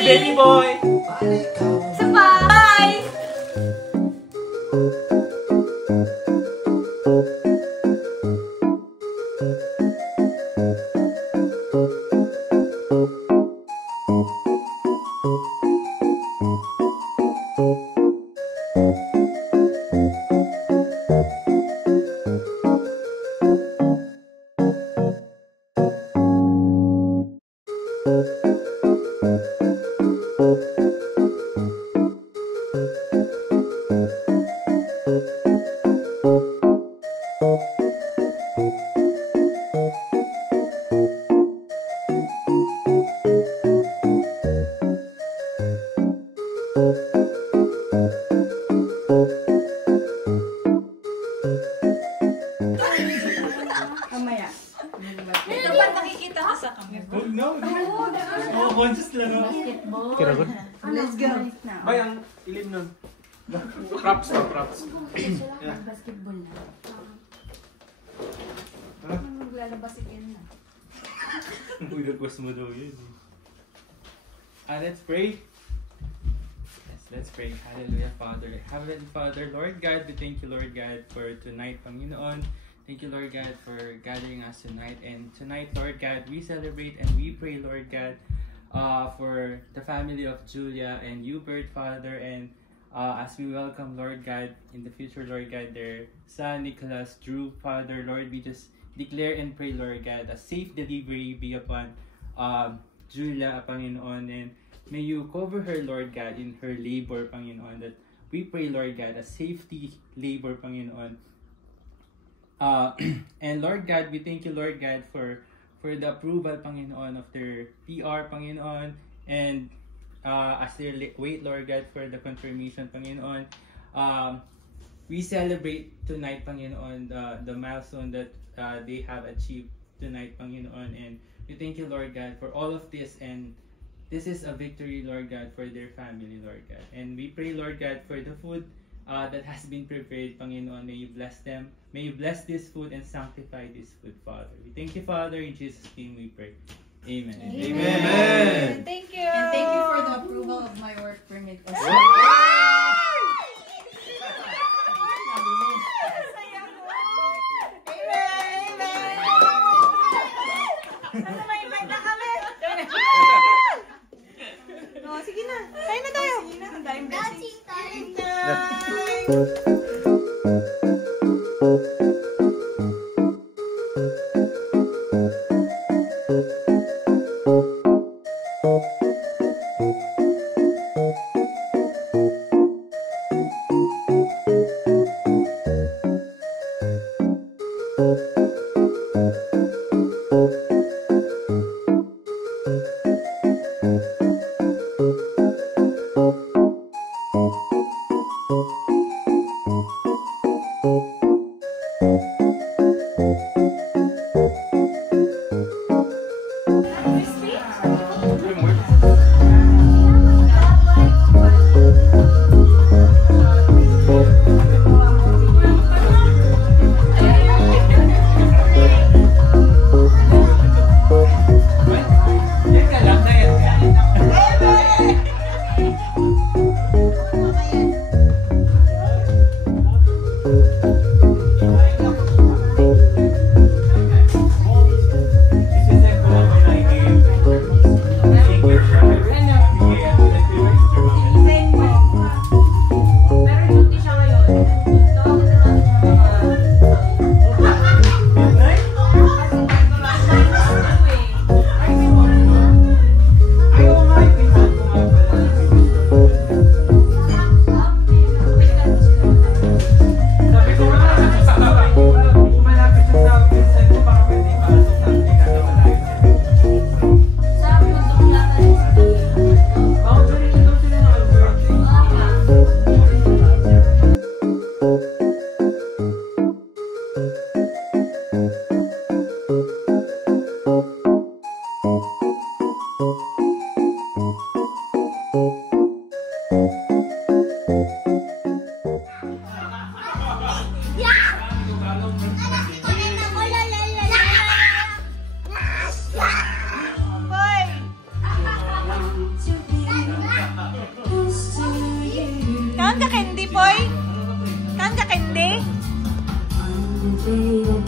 Baby boy! Bye! Let's go. Bay, ang ilim nun. Props to, props. Basketball na. Maglalabas yan na. Uy, request mo daw yun. Let's pray. Yes, let's pray. Hallelujah, Father. Heavenly Father, Lord God, we thank you, Lord God, for tonight, Panginoon. Thank you, Lord God, for gathering us tonight. And tonight, Lord God, we celebrate and we pray, Lord God, for the family of Julia and Hubert, Father, and as we welcome, Lord God, in the future, Lord God, their son, Nicholas, Drew, Father, Lord, we just declare and pray, Lord God, a safe delivery be upon Julia, Panginoon, and may you cover her, Lord God, in her labor, Panginoon, that we pray, Lord God, a safety labor, Panginoon. And Lord God, we thank you, Lord God, for the approval, Panginoon, of their PR, Panginoon, and as they wait, Lord God, for the confirmation, Panginoon. We celebrate tonight, Panginoon, the milestone that they have achieved tonight, Panginoon, and we thank you, Lord God, for all of this, and this is a victory, Lord God, for their family, Lord God. And we pray, Lord God, for the food that has been prepared, Panginoon. May you bless them. May you bless this food and sanctify this food, Father. We thank you, Father. In Jesus' name we pray. Amen. Amen. Thank you. And thank you for the approval of my work permit. Sige na. Kain na tayo. Sige na. Ang daming blessings.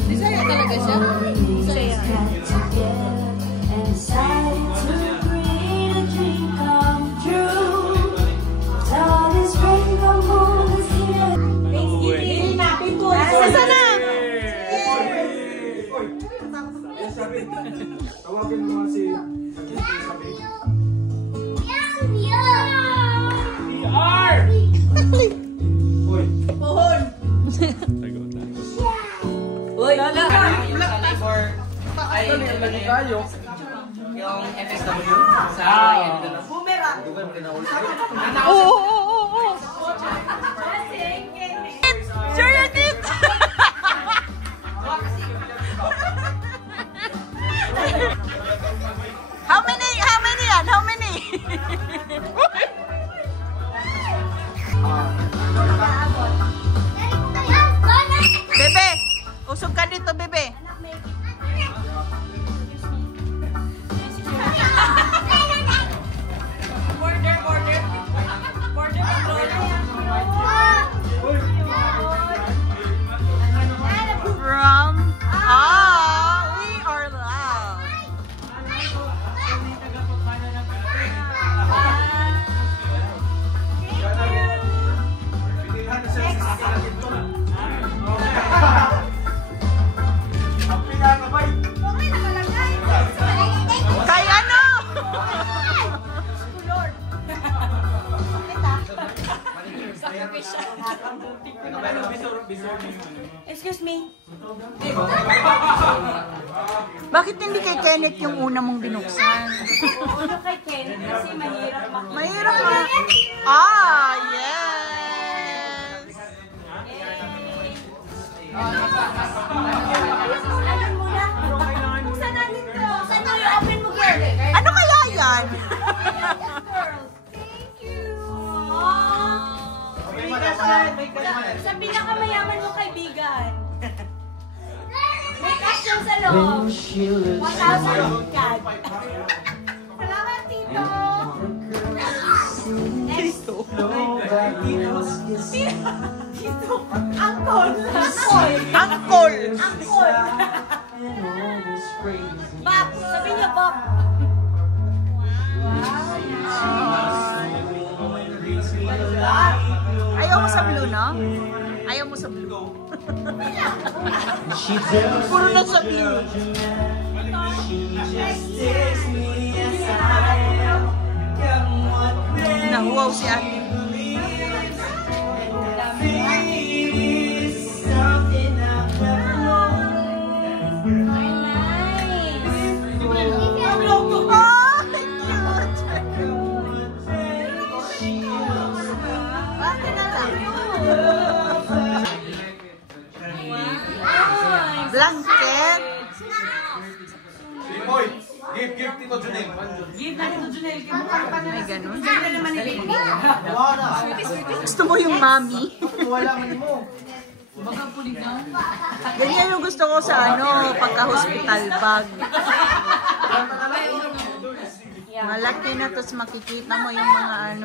Bisaya talaga siya? Bisaya. Saan na? Tawagin mo nga si PR! Uy! Pohon! Uy! Lala! Yung sa neighbor ay yung FSW sa Boomerang! Oo. Sure you did! How many yan? How many? Bebe! Usog ka dito, bebe! From we are loud. Excuse me. Bakit hindi kay Kenneth yung una mong binuksan? Uno kay Ken kasi mahirap Mahirap na. Ah, yes! Alin muna. Buksan natin to. Buksan mo yung open mo, girl. Ano kaya yan? Thank you. Sa pinakamayaman mo kaibigan. May cash yan sa loob. 1,000 CAD. Salamat, Tito. Next. Tito. Angkol. Angkol! Angkol. Bob. Sabi niya, Bob. Ayaw mo sa blue, no? Ayaw mo sa blue. Puro na sa blue. Nahuwaw si ate. Blanket. Hoy, give Tito Junel. Give na ito, Junel. Kimukha ka na. Ay, ganun. Ganda naman ni Baby. Wala. Gusto mo yung mami? Wala man mo. Bagang pulig na. Ganyan yung gusto ko sa pagka-hospital bag. Malaki na, tapos makikita mo yung mga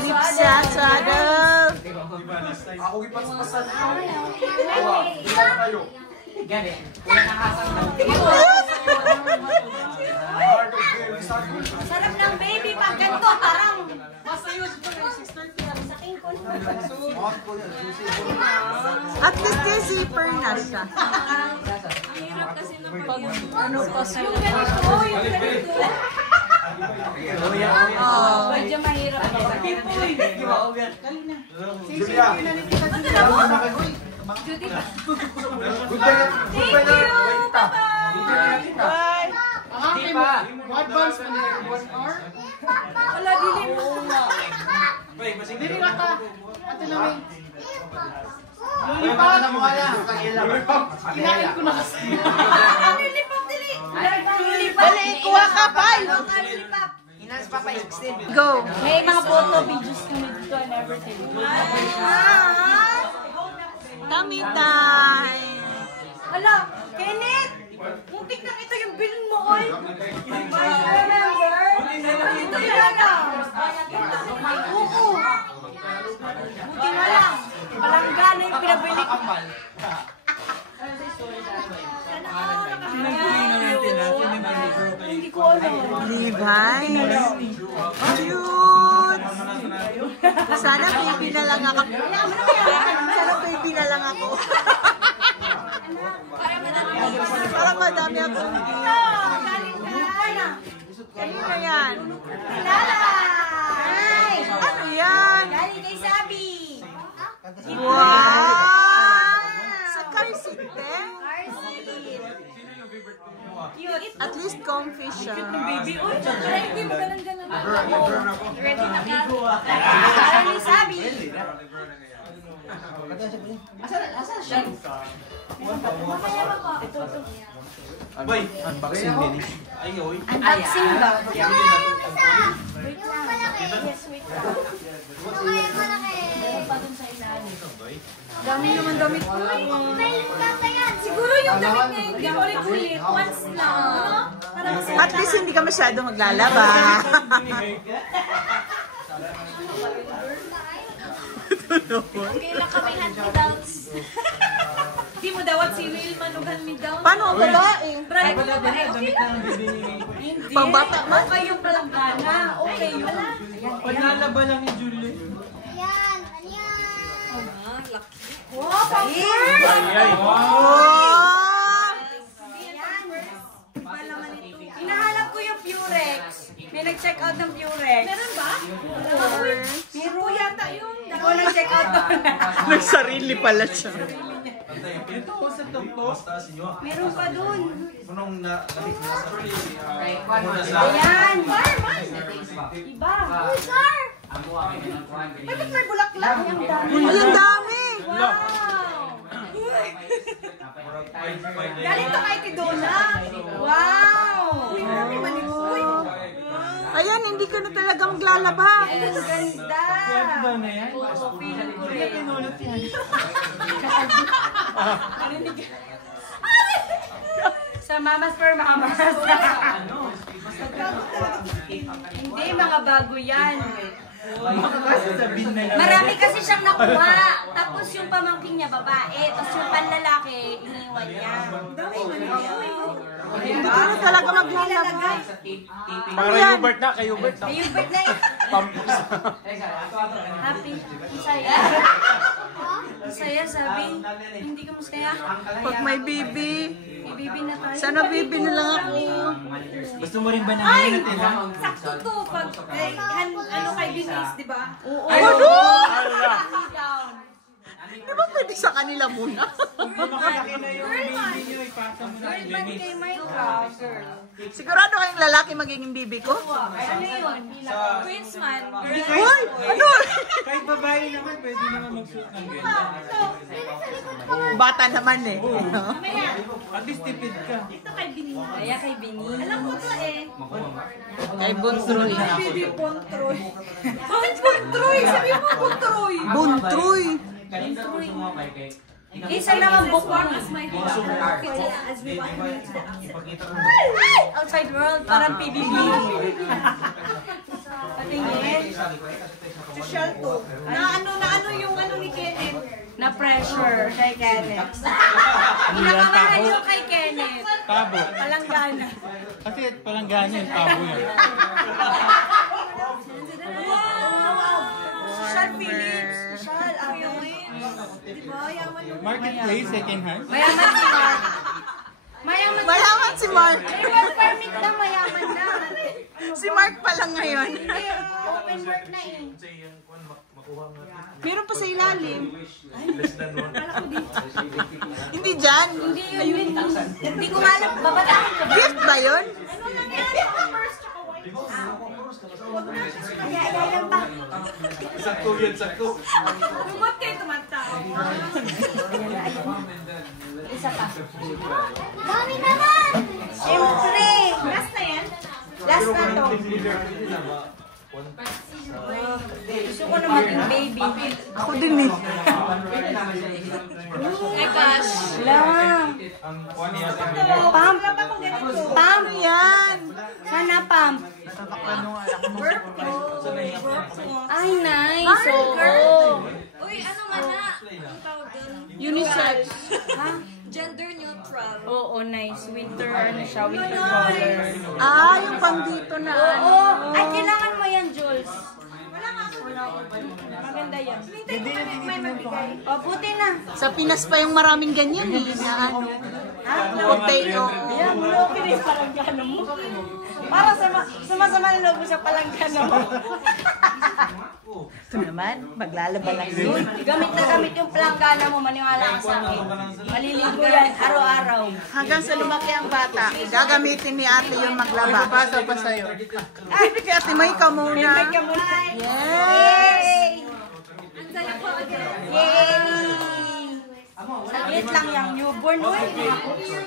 slip saddle. Ako gipas-pasan. Wala kayo. Gani. Wala nakasang Sarap ng baby pag ganito. Parang masayo dito ng 6:30 lang sa king ko. At least yung zipper na siya. Ano pa sa yung ganito, yung ganito. Oh. Medyo mahirap. Julia. Judy pa. Good day. Thank you. Bye-bye. Bye! Di pa. Advance man 1 hour. Wala, dili mo. Dili na ta. Ate namin. Lollipop na mo wala. Kinain ko na kasi. Lilipap, dili. Lilipap. Dali, kuha ka pa! Lilipap. Inas pa pa 16. Go! May mga photo videos kami dito and everything. Tummy time! Hala, Kenneth! Muntik na ito yung bill mo, oy! Remember? Ito talaga! Oo! Buti na lang! Palanggan na yung pinabili ko. Hindi ko alam. Levi's! Cute! Sana baby na lang ako. Sana baby na lang ako. Para madami akong gift. Kanina yan? Lalay! Ano yan? Galing kay Sabi! Wow! Sa car seat, eh? Cute! At least comfy siya. Baby, oy! Tsaka hindi mo ganun-ganun. Ready na ka? Galing ni Sabi! Asa siya? Mamaya ba ko? Ito. Boy, unboxing din. Ay, oy. Unboxing ba? Wait lang. Yes, wait lang. Dami naman damit ko. Siguro yung damit niya hindi ulit-ulit. Once lang. Ano? Para masaya. At least hindi ka masyado maglalaba. Okay lang kami hand-me-downs. Di mo dawat si Will manugan me down. Paano ang babae? Brad, mo ba? Okay lang. Hindi. Pangbata man? Okay yung palanggana. Okay yung... Paglalaba lang ni Julie. Wow, pang-first! Oh! Hinahanap ko yung Purex. May nag-check out ng Purex. Meron ba? May Check out to. Nagsarili pala siya. Ito ko sa tungko. Meron pa dun. Anong nasa Ayan. Iba. Uy, Sar! Bakit may bulaklak? Ang dami. Ay, ang dami! Wow! Galing to kay Tidona. Wow! Uy, marami malikuy. Ayan, hindi ka na talaga maglalaba. Ay, ang ganda. Ano na yan? Oo, feeling ko rin. Pinulot yan. Sa Mamas for Mamas. Hindi, mga bago yan. Baka kasi sabihin na lang. Marami kasi siyang nakuha. Tapos yung pamangking niya, babae. Tapos yung panlalaki, iniwan niya. Hindi ka na talaga maglalaba. Para Hubert na, kay Hubert na. Ayun, ba't na yun? Happy. Masaya. Masaya, sabi. Hindi ka masaya. Pag may bibi, Ibibi na tayo. sana bibi na lang ako. Gusto mo rin ba na Ay! ngayon natin? Sakto to. Pag, ano kay Binis, di ba? Oo. Ano? Down. Di ba pwede sa kanila muna? Kung makalaki na yung baby nyo, ipasa mo na Girl, yung man baby. kay Minecraft, girl. Sigurado kayong lalaki magiging bibi ko? Ano yun? Twins man. Hoy! Ano? Kahit babae naman, pwede naman magsuot ng ganyan. Bata naman eh. At least tipid ka. Kaya kay Bini. Alam ko to eh. Kay Buntroy. Bibi Bontroy. Bakit Bontroy? Sabi mo Bontroy. Buntroy. Isa naman bookworm as my as we walk into the outside world. Parang PBB. Patingin. Social to. Na ano yung ano ni Kenneth? Na pressure kay Kenneth. Pinakamalan yung kay Kenneth. Tabo. Palanggana. Kasi parang ganyan, tabo yan. Wow! Social Phillips. Social. Diba? Yaman yung Marketplace, second hand. mayaman si Mark. Mayaman. Mayaman si Mark. May work permit na mayaman na. Si Mark pa lang ngayon. Hindi, open work na eh. Meron pa sa ilalim. Less than one. Hindi dyan. Hindi yun. Hindi ko alam. Babataan ka ba? Gift ba yun? Kaya lang ba? Sakto yan, sakto. Lumot kayo tumataw. Isa pa. Dami naman! Siyempre! Last na yan? Last na to. Gusto ko na maging baby. Ako din eh. Ay gosh. Lang. Pump. Pump yan. Sana pump. Ay, nice. Oo. Uy, ano nga na? Ang tawag doon? Unisex. Ha? Gender neutral. Oo, nice. Winter, ano siya? Winter color. Ah, yung pang dito na ano. Oo. Ay, kailangan mo yan, Jules. Maganda yan. May mabigay. O, buti na. Sa Pinas pa yung maraming ganyan eh. Na ano. Potato. Yan, loki na yung palanggana mo. Para sumasama na loob mo sa palanggana mo. Ito naman, maglalaba lang yun. Gamit na gamit yung palanggana mo, maniwala ka sa akin. Maliligo yan, araw-araw. Hanggang sa lumaki ang bata, gagamitin ni ate yung maglaba. Pasa pa sa'yo. Bibi kay ate May ka muna. May ka muna. Yes! Yay! Saglit lang yung newborn, uy.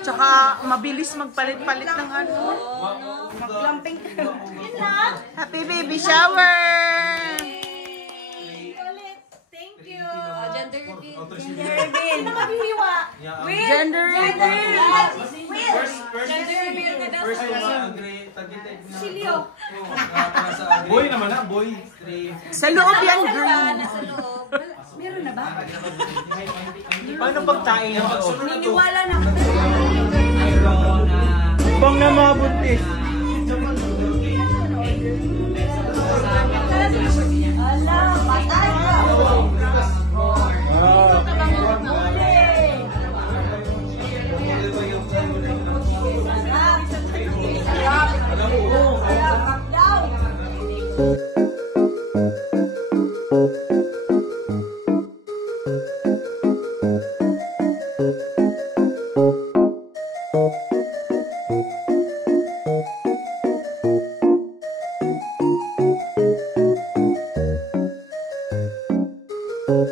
Tsaka mabilis magpalit-palit ng ano. Maglamping ka. Yun lang. Happy baby shower! Thank you. Gender reveal. Gender reveal. Sino maghihiwa? Will. Gender reveal. Will. Gender reveal na daw. First one, targeted na. Silyo. Boy naman na, boy. Sa loob yan, green. Nasa loob. Meron na ba? Paano pagtain ng Niniwala na ako. Bang na mga buntis. Ala, patay ka. Thank